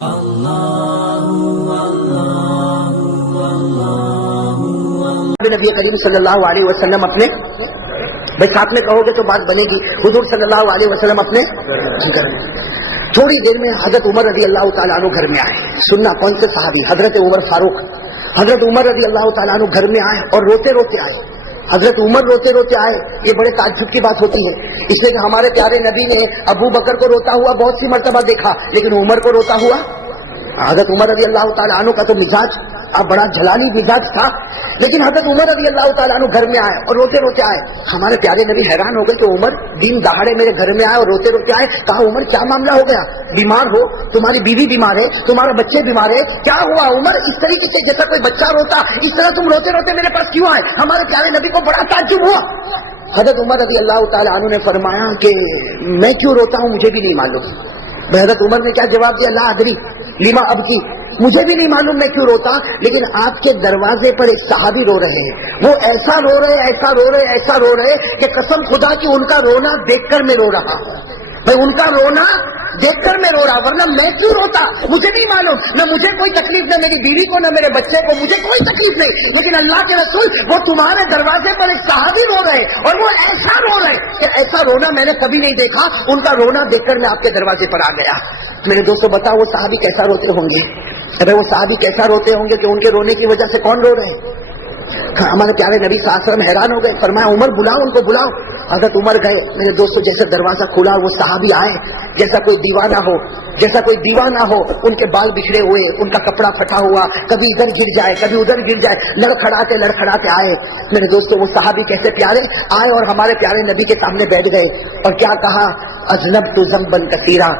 نبی کریم صلی اللہ علیہ وسلم اپنے بھائی ساتھ میں کہو گے تو بات بنے گی. حضور صلی اللہ علیہ وسلم اپنے گھر میں تھوڑی دیر میں حضرت عمر رضی اللہ تعالیٰ عنہ گھر میں آئے. سننا کون سے صحابی؟ حضرت عمر فاروق. حضرت عمر رضی اللہ تعالیٰ عنہ گھر میں آئے اور روتے روتے آئے. حضرت عمر روتے روتے آئے. یہ بڑے تعجب کی بات ہوتی ہے، اس لیے کہ ہمارے پیارے نبی نے ابو بکر کو روتا ہوا بہت سی مرتبہ دیکھا، لیکن عمر کو روتا ہوا حضرت عمر رضی اللہ تعالیٰ عنہ کا تو مزاج اب بڑا جلالی مزاج تھا، لیکن حضرت عمر رضی اللہ تعالیٰ عنہ گھر میں آئے اور روتے روتے آئے. ہمارے پیارے نبی حیران ہو گئے کہ عمر دن دہاڑے میرے گھر میں آئے اور روتے روتے آئے. کہا عمر کیا معاملہ ہو گیا؟ بیمار ہو؟ تمہاری بیوی بیمار ہے؟ تمہارا بچے بیمار ہے؟ کیا ہوا عمر؟ اس طریقے سے جیسا کوئی بچہ روتا اس طرح تم روتے روتے میرے پاس کیوں آئے؟ ہمارے پیارے نبی کو بڑا تعجب ہوا. حضرت عمر رضی اللہ تعالیٰ عنہ نے فرمایا کہ میں کیوں روتا ہوں مجھے بھی نہیں معلوم. حضرت عمر نے کیا جواب دیا؟ لا ادری لما ابکی، مجھے بھی نہیں معلوم میں کیوں روتا، لیکن آپ کے دروازے پر ایک صحابی رو رہے ہیں. وہ ایسا رو رہے ایسا رو رہے ایسا رو رہے کہ قسم خدا کی ان کا رونا دیکھ کر میں رو رہا ہوں. بھائی ان کا رونا دیکھ کر میں رو رہا، ورنہ میں کیوں روتا مجھے نہیں معلوم. نہ مجھے کوئی تکلیف، نہ میری بیوی کو، نہ میرے بچے کو، مجھے کوئی تکلیف نہیں. لیکن اللہ کے رسول وہ تمہارے دروازے پر ایک صحابی رو رہے اور وہ ایسا رو رہے کہ ایسا رونا میں نے کبھی نہیں دیکھا. ان کا رونا دیکھ کر میں آپ کے دروازے پر آ گیا. میرے دوستوں بتاؤ وہ صحابی کیسا روتے ہوں گے؟ ارے وہ صحابی کیسا روتے ہوں گے کہ ان کے رونے کی وجہ سے کون رو رہے ہیں؟ ہمارے پیارے نبی صلی اللہ علیہ وسلم حیران ہو گئے. فرمایا عمر بلاؤ ان کو بلاؤ. حضرت عمر گئے. میرے دوستوں جیسے دروازہ کھلا وہ صحابی آئے جیسا کوئی دیوانہ ہو، جیسا کوئی دیوانہ ہو. ان کے بال بکھرے ہوئے، ان کا کپڑا پھٹا ہوا، کبھی ادھر گر جائے کبھی ادھر گر جائے، لڑکھڑاتے آئے. میرے دوستوں وہ صحابی کیسے پیارے آئے اور ہمارے پیارے نبی کے سامنے بیٹھ گئے اور کیا کہا؟ اذنبت ذنبا کثیرا،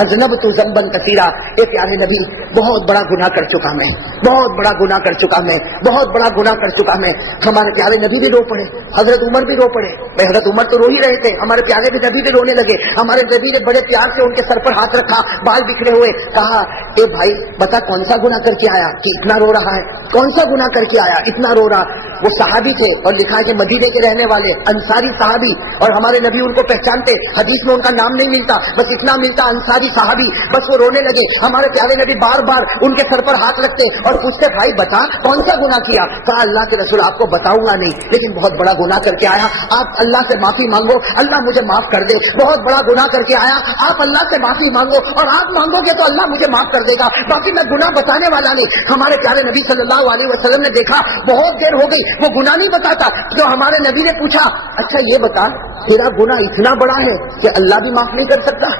اذنبت ذنبا کثیرا. اے پیارے نبی بہت بڑا گناہ کر چکا میں، بہت بڑا گناہ کر چکا میں، بہت بڑا گناہ کر چکا میں. ہمارے پیارے نبی بھی رو پڑے، حضرت عمر بھی رو پڑے. بھائی حضرت عمر تو رو ہی رہے تھے، ہمارے پیارے بھی نبی بھی رونے لگے. ہمارے نبی نے بڑے پیار سے ان کے سر پر ہاتھ رکھا، بال بکھرے ہوئے. کہا اے بھائی بتا کون سا گناہ کر کے آیا کہ اتنا رو رہا ہے؟ کون سا گناہ کر کے آیا اتنا رو رہا؟ وہ صحابی تھے اور لکھا ہے کہ مدینے کے رہنے والے انصاری صحابی، اور ہمارے نبی ان کو پہچانتے. حدیث میں ان کا نام نہیں ملتا، بس اتنا ملتا انصاری صحابی. بس وہ رونے لگے. ہمارے پیارے نبی بار بار ان کے سر پر ہاتھ رکھتے اور پوچھتے بھائی بتا کون سا گناہ کیا؟ کہا اللہ کے رسول آپ کو بتاؤں گا نہیں، لیکن بہت بڑا گناہ کر کے آیا. آپ اللہ سے معافی مانگو، اللہ مجھے معاف کر دے. بہت بڑا گناہ کر کے آیا، آپ اللہ سے معافی مانگو اور آپ مانگو گے تو اللہ مجھے معاف کر دے گا. باقی میں گناہ بتانے والا نہیں. ہمارے پیارے نبی صلی اللہ علیہ وسلم نے دیکھا بہت دیر ہو گئی وہ گناہ نہیں بتاتا. تو ہمارے نبی نے پوچھا اچھا یہ بتا تیرا گناہ اتنا بڑا ہے کہ اللہ بھی معاف نہیں کر سکتا؟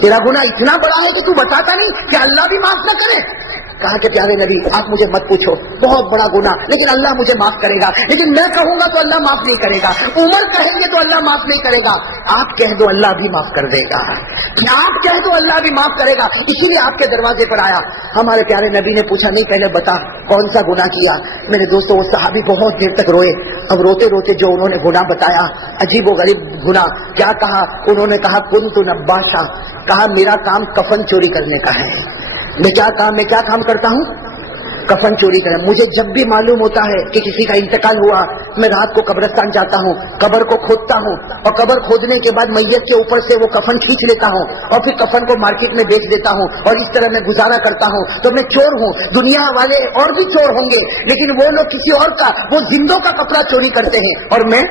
تیرا گناہ اتنا بڑا ہے کہ تو بتاتا نہیں کہ اللہ بھی معاف نہ کرے؟ کہا کہ پیارے نبی آپ مجھے مت پوچھو، بہت بڑا گناہ لیکن اللہ مجھے معاف کرے گا. لیکن میں کہوں گا تو اللہ معاف نہیں کرے گا، عمر کہیں گے تو اللہ معاف نہیں کرے گا. آپ کہہ دو اللہ بھی معاف کر دے گا، آپ کہہ دو اللہ بھی معاف کرے گا. اسی لیے آپ کے دروازے پر آیا. ہمارے پیارے نبی نے پوچھا نہیں پہلے بتا کون سا گناہ کیا. میرے دوستوں وہ صحابی بہت دیر تک روئے. اب روتے روتے جو انہوں نے گناہ بتایا عجیب و غریب گناہ. کیا کہا انہوں نے؟ کہا کنت نباشا، کہا میرا کام کفن چوری کرنے کا ہے. میں کیا کام کرتا ہوں؟ کفن چوری کریں. مجھے جب بھی معلوم ہوتا ہے کہ کسی کا انتقال ہوا میں رات کو قبرستان جاتا ہوں، قبر کو کھودتا ہوں اور قبر کھودنے کے بعد میت کے اوپر سے وہ کفن کھینچ لیتا ہوں اور پھر کفن کو مارکیٹ میں بیچ دیتا ہوں اور اس طرح میں گزارا کرتا ہوں. تو میں چور ہوں. دنیا والے اور بھی چور ہوں گے لیکن وہ لوگ کسی اور کا، وہ زندوں کا کپڑا چوری کرتے ہیں اور میں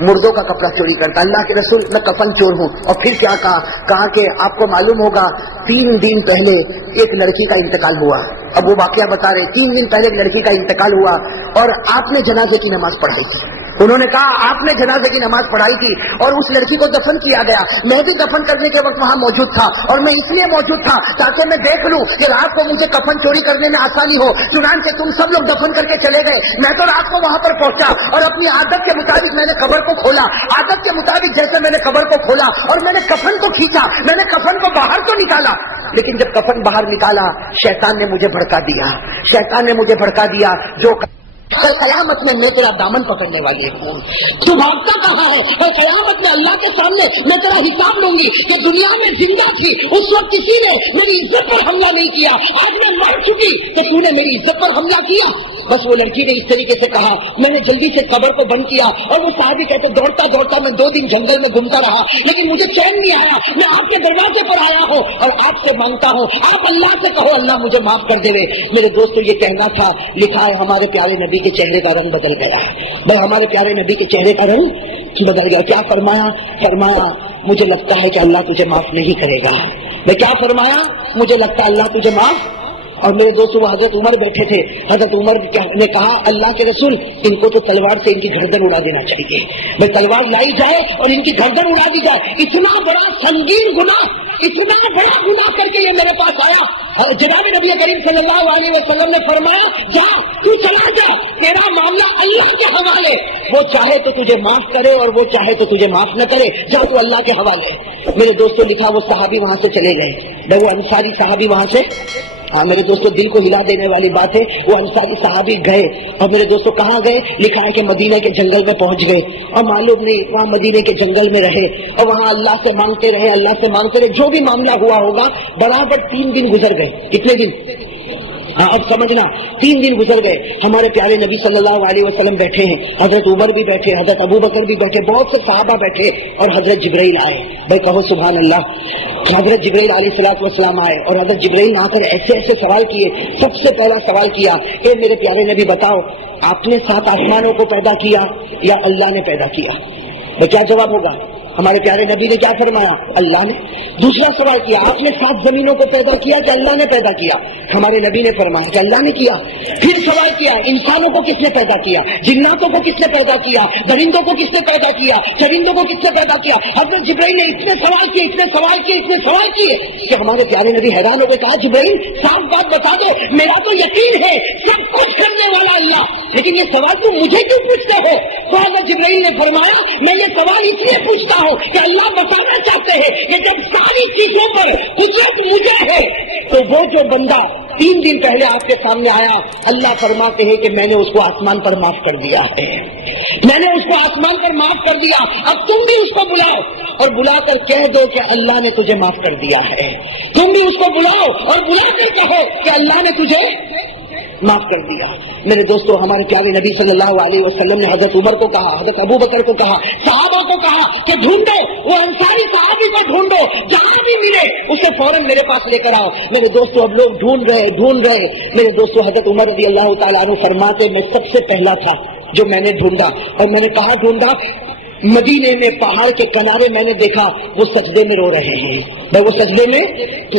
مردوں کا کپڑا چوری کرتا. اللہ کے رسول میں کفن چور ہوں. اور پھر کیا کہا کہ آپ کو معلوم ہوگا 3 دن پہلے ایک لڑکی کا انتقال ہوا. اب وہ واقعہ بتا رہے 3 دن پہلے ایک لڑکی کا انتقال ہوا اور آپ نے جنازے کی نماز پڑھائی تھی. انہوں نے کہا آپ نے جنازے کی نماز پڑھائی تھی اور اس لڑکی کو دفن کیا گیا. میں بھی دفن کرنے کے وقت وہاں موجود تھا اور میں اس لیے موجود تھا تاکہ میں دیکھ لوں کہ رات کو مجھے کفن چوری کرنے میں آسانی ہو. چنانچہ تم سب لوگ دفن کر کے چلے گئے. میں تو رات کو وہاں پر پہنچا اور اپنی عادت کے مطابق میں نے قبر کو کھولا. عادت کے مطابق جیسے میں نے قبر کو کھولا اور میں نے کفن کو کھینچا، میں نے کفن کو باہر تو نکالا، لیکن جب کفن باہر نکالا شیطان نے مجھے بھڑکا دیا جو کل قیامت میں تیرا دامن پکڑنے والی ہوں. تو بھاگتا کہاں ہے؟ اور قیامت میں اللہ کے سامنے میں تیرا حساب لوں گی کہ دنیا میں زندہ تھی اس وقت کسی نے میری عزت پر حملہ نہیں کیا. آج میں مر چکی تو تو نے میری عزت پر حملہ کیا. بس وہ لڑکی نے اس طریقے سے کہا، میں نے جلدی سے قبر کو بند کیا، اور وہ صحابی کہتے دوڑتا دوڑتا میں 2 دن جنگل میں گھومتا رہا، لیکن مجھے چین نہیں آیا، میں آپ کے دروازے پر آیا ہوں اور آپ سے مانگتا ہوں، آپ اللہ سے کہو اللہ مجھے معاف کر دے۔ میرے دوستو یہ کہنا تھا، لکھا ہے ہمارے پیارے نبی کے چہرے کا رنگ بدل گیا۔ بھائی ہمارے پیارے نبی کے چہرے کا رنگ بدل گیا۔ کیا فرمایا؟ فرمایا مجھے لگتا ہے کہ اللہ تجھے معاف نہیں کرے گا۔ میں کیا فرمایا؟ مجھے لگتا ہے اللہ تجھے معاف۔ اور میرے دوستوں وہ حضرت عمر بیٹھے تھے، حضرت عمر نے کہا اللہ کے رسول ان کو تو تلوار سے ان کی گردن اڑا دینا چاہیے، میں تلوار لائی جائے اور ان کی گردن اڑا دی جائے، اتنا بڑا سنگین گناہ، اتنا بڑا گناہ کر کے یہ میرے پاس آیا۔ جناب نبی کریم صلی اللہ علیہ وسلم نے فرمایا جا تو چلا جا، تیرا معاملہ اللہ کے حوالے، وہ چاہے تو تجھے معاف کرے اور وہ چاہے تو تجھے معاف نہ کرے، جا تو اللہ کے حوالے۔ میرے دوستوں لکھا وہ صحابی وہاں سے چلے گئے، وہ انصاری صحابی وہاں سے، ہاں میرے دوستوں دل کو ہلا دینے والی بات ہے، وہ انصاری صحابی گئے اور میرے دوستوں کہاں گئے؟ لکھا ہے کہ مدینے کے جنگل میں پہنچ گئے اور معلوم نہیں وہاں مدینے کے جنگل میں رہے اور وہاں اللہ سے مانگتے رہے، اللہ سے مانگتے رہے، جو بھی معاملہ ہوا ہوگا برابر 3 دن گزر گئے۔ کتنے دن؟ ہاں اب سمجھنا، 3 دن گزر گئے۔ ہمارے پیارے نبی صلی اللہ علیہ وسلم بیٹھے ہیں، حضرت عمر بھی بیٹھے، حضرت ابو بکر بھی بیٹھے، بہت سے صحابہ بیٹھے اور حضرت جبرائیل آئے۔ بھائی کہو سبحان اللہ۔ حضرت جبرائیل علیہ الصلوۃ والسلام آئے اور حضرت جبرائیل نے آ کر ایسے ایسے سوال کیے۔ سب سے پہلا سوال کیا، اے میرے پیارے نبی بتاؤ آپ نے 7 آسمانوں کو پیدا کیا یا اللہ نے پیدا کیا؟ بھائی کیا جواب ہوگا؟ ہمارے پیارے نبی نے کیا فرمایا؟ اللہ نے۔ دوسرا سوال کیا، آپ نے 7 زمینوں کو پیدا کیا کہ اللہ نے پیدا کیا؟ ہمارے نبی نے فرمایا کہ اللہ نے کیا۔ پھر سوال کیا، انسانوں کو کس نے پیدا کیا؟ جناتوں کو کس نے پیدا کیا؟ درندوں کو کس نے پیدا کیا؟ چرندوں کو کس نے پیدا کیا؟ حضرت جبرائیل نے اتنے سوال کیے، اتنے سوال کیے، اتنے سوال کیے کہ ہمارے پیارے نبی حیران ہو گئے۔ کہا جبرائیل صاف بات بتا دو، میرا تو یقین ہے سب کچھ کرنے والا اللہ، لیکن یہ سوال تم مجھے کیوں پوچھتے ہو؟ تو حضرت جبرائیل نے فرمایا میں یہ سوال اس لیے پوچھتا ہوں کہ اللہ بتانا چاہتے ہیں کہ جب ساری چیزوں پر قدرت مجھے ہے تو وہ جو بندہ 3 دن پہلے آپ کے سامنے آیا، اللہ فرماتے ہیں کہ میں نے اس کو آسمان پر معاف کر دیا ہے، میں نے اس کو آسمان پر معاف کر دیا۔ اب تم بھی اس کو بلاؤ اور بلا کر کہہ دو کہ اللہ نے تجھے معاف کر دیا ہے۔ تم بھی اس کو بلاؤ اور بلا کر کہو کہ اللہ نے تجھے معاف کر دیا۔ میرے دوستو ہمارے پیارے نبی صلی اللہ علیہ وسلم نے حضرت عمر کو کہا، حضرت ابو بکر کو کہا، صحابہ کو کہا کہ ڈھونڈو وہ انصاری صحابی کو، ڈھونڈو جہاں بھی ملے اسے فوراً میرے پاس لے کر آؤ۔ میرے دوستو اب لوگ ڈھونڈ رہے۔ میرے دوستو حضرت عمر رضی اللہ تعالیٰ عنہ فرماتے میں سب سے پہلا تھا جو میں نے ڈھونڈا، اور میں نے کہا ڈھونڈا؟ مدینے میں پہاڑ کے کنارے میں نے دیکھا وہ سجدے میں رو رہے ہیں۔ میں وہ سجدے میں،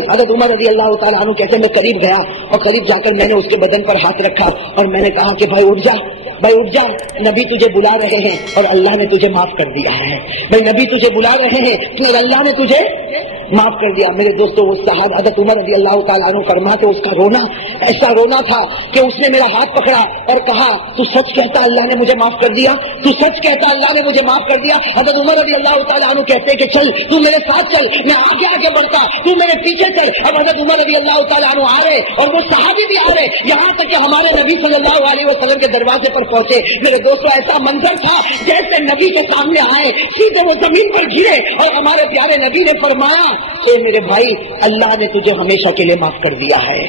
حضرت عمر رضی اللہ تعالیٰ عنہ کہتے میں قریب گیا اور قریب جا کر میں نے اس کے بدن پر ہاتھ رکھا اور میں نے کہا کہ بھائی اٹھ جا، نبی تجھے بلا رہے ہیں اور اللہ نے تجھے معاف کر دیا ہے۔ بھائی نبی تجھے بلا رہے ہیں اور اللہ نے تجھے معاف کر دیا۔ میرے دوستو وہ صحابہ حضرت عمر رضی اللہ تعالیٰ عنہ فرماتے اس کا رونا ایسا رونا تھا کہ اس نے میرا ہاتھ پکڑا اور کہا تو سچ کہتا اللہ نے مجھے معاف کر دیا؟ تو سچ کہتا اللہ نے مجھے معاف کر دیا؟ حضرت عمر رضی اللہ تعالیٰ عنہ کہتے کہ چل تو میرے ساتھ چل، میں آگے بڑھتا، تو میرے پیچھے چل۔ اب حضرت عمر رضی اللہ تعالیٰ عنہ آ رہے اور وہ صحابی بھی آ رہے، یہاں تک کہ ہمارے نبی صلی اللہ علیہ وسلم کے دروازے پر پہنچے۔ میرے دوستو ایسا منظر تھا جیسے نبی کے سامنے آئے سیدھے وہ زمین پر گرے اور ہمارے پیارے نبی نے فرمایا اے میرے بھائی اللہ نے تجھے ہمیشہ کے لیے معاف کر دیا ہے،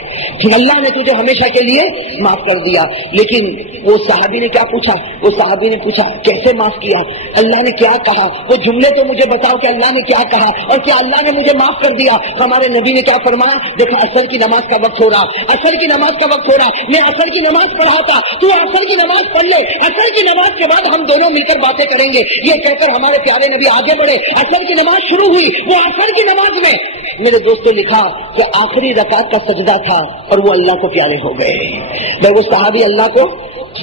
اللہ نے تجھے ہمیشہ کے لیے معاف کر دیا۔ لیکن وہ صحابی نے کیا پوچھا؟ وہ صحابی نے پوچھا کیسے معاف کیا؟ اللہ نے کیا کہا؟ وہ جملے تو مجھے بتاؤ کہ اللہ نے کیا کہا اور کیا اللہ نے مجھے معاف کر دیا؟ ہمارے نبی نے کیا فرمایا؟ دیکھا عصر کی نماز کا وقت ہو رہا، عصر کی نماز کا وقت ہو رہا، میں عصر کی نماز پڑھاتا، تو عصر کی نماز پڑھ لے، عصر کی نماز کے بعد ہم دونوں مل کر باتیں کریں گے۔ یہ کہہ کر ہمارے پیارے نبی آگے بڑھے، عصر کی نماز شروع ہوئی۔ وہ عصر کی نماز میں میرے دوستوں لکھا کہ آخری رکعت کا سجدہ تھا اور وہ اللہ کو پیارے ہو گئے۔ وہ صحابی اللہ کو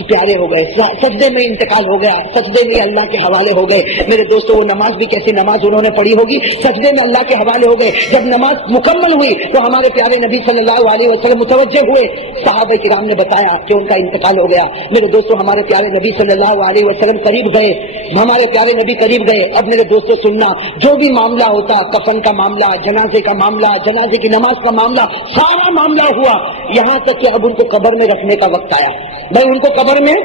پیارے ہو گئے، سجدے میں انتقال ہو گیا، سجدے میں اللہ کے حوالے ہو گئے۔ میرے دوستوں وہ نماز بھی کیسی نماز انہوں نے پڑھی ہوگی، سجدے میں اللہ کے حوالے ہو گئے۔ جب نماز مکمل ہوئی تو ہمارے پیارے نبی صلی اللہ علیہ وسلم متوجہ ہوئے، صحابہ کرام نے بتایا کہ ان کا انتقال ہو گیا۔ میرے دوستوں ہمارے پیارے نبی صلی اللہ علیہ وسلم قریب گئے، ہمارے پیارے نبی قریب گئے۔ اب میرے دوستوں سننا، جو بھی معاملہ ہوتا، کفن کا معاملہ، جنازے کا معاملہ، جنازے کی نماز کا معاملہ، سارا معاملہ ہوا، یہاں تک کہ اب ان کو قبر میں رکھنے کا وقت آیا۔ بھائی ان کو قبر میں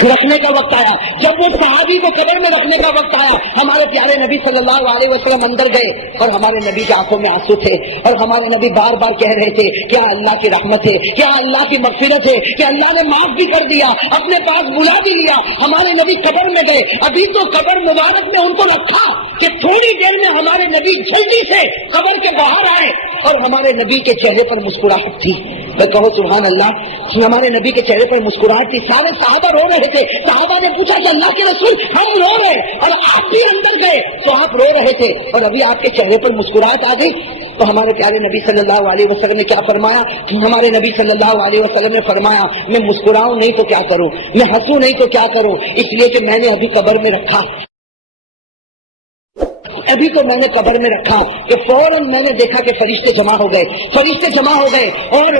رکھنے کا وقت آیا. جب وہ صحابی کو قبر میں رکھنے کا وقت آیا, ہمارے پیارے نبی صلی اللہ علیہ وسلم اندر گئے اور ہمارے نبی کی آنکھوں میں آنسو تھے, اور ہمارے نبی بار بار کہہ رہے تھے کیا اللہ کی رحمت ہے, کیا اللہ کی مغفرت ہے, کہ اللہ نے معاف بھی کر دیا, اپنے پاس بلا بھی لیا. ہمارے نبی قبر میں گئے, ابھی تو قبر مبارک میں ان کو رکھا کہ تھوڑی دیر میں ہمارے نبی جلدی سے قبر کے باہر آئے, اور ہمارے نبی کے چہرے پر مسکراہٹ تھی. میں کہو سبحان اللہ, ہمارے نبی کے چہرے پر مسکراہٹ تھی. سارے صحابہ رو رہے تھے. صحابہ نے پوچھا کہ اللہ کے رسول ہم رو رہے, اور آپ بھی اندر گئے تو آپ رو رہے تھے, اور ابھی آپ کے چہرے پر مسکراہٹ آ گئی. تو ہمارے پیارے نبی صلی اللہ علیہ وسلم نے کیا فرمایا؟ ہمارے نبی صلی اللہ علیہ وسلم نے فرمایا میں مسکراؤں نہیں تو کیا کروں, میں ہنسوں نہیں تو کیا کروں, اس لیے کہ میں نے ابھی قبر میں رکھا, ابھی تو میں نے قبر میں رکھا کہ فوراً میں نے دیکھا کہ فرشتے جمع ہو گئے, فرشتے جمع ہو گئے, اور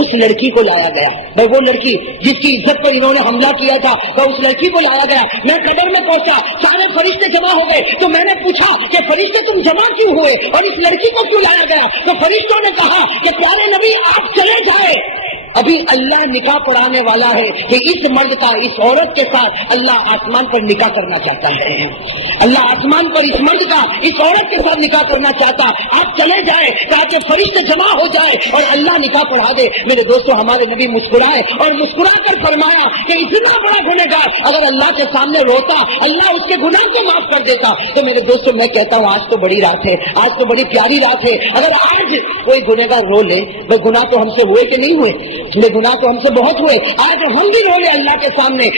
اس لڑکی کو لایا گیا. بھائی وہ لڑکی جس کی عزت پر انہوں نے حملہ کیا تھا, تو اس لڑکی کو لایا گیا. میں قبر میں پہنچا, سارے فرشتے جمع ہو گئے, تو میں نے پوچھا کہ فرشتے تم جمع کیوں ہوئے اور اس لڑکی کو کیوں لایا گیا؟ تو فرشتوں نے کہا کہ پیارے نبی آپ چلے جائیں, ابھی اللہ نکاح پڑھانے والا ہے کہ اس مرد کا اس عورت کے ساتھ اللہ آسمان پر نکاح کرنا چاہتا ہے. اللہ آسمان پر اس مرد کا اس عورت کے ساتھ نکاح کرنا چاہتا, آپ چلے جائیں تاکہ فرشتے جمع ہو جائے اور اللہ نکاح پڑھا دے. میرے دوستوں, ہمارے نبی مسکرائے اور مسکرا کر فرمایا کہ اتنا بڑا گنہگار اگر اللہ کے سامنے روتا, اللہ اس کے گناہ کو معاف کر دیتا. تو میرے دوستوں میں کہتا ہوں آج تو بڑی رات ہے, آج تو بڑی پیاری رات ہے. اگر آج کوئی گنہگار رو لے, بھائی گناہ تو ہم سے ہوئے کہ نہیں ہوئے, گناہ تو ہم سے بہت ہوئے, آج ہم بھی رو لے اللہ کے سامنے.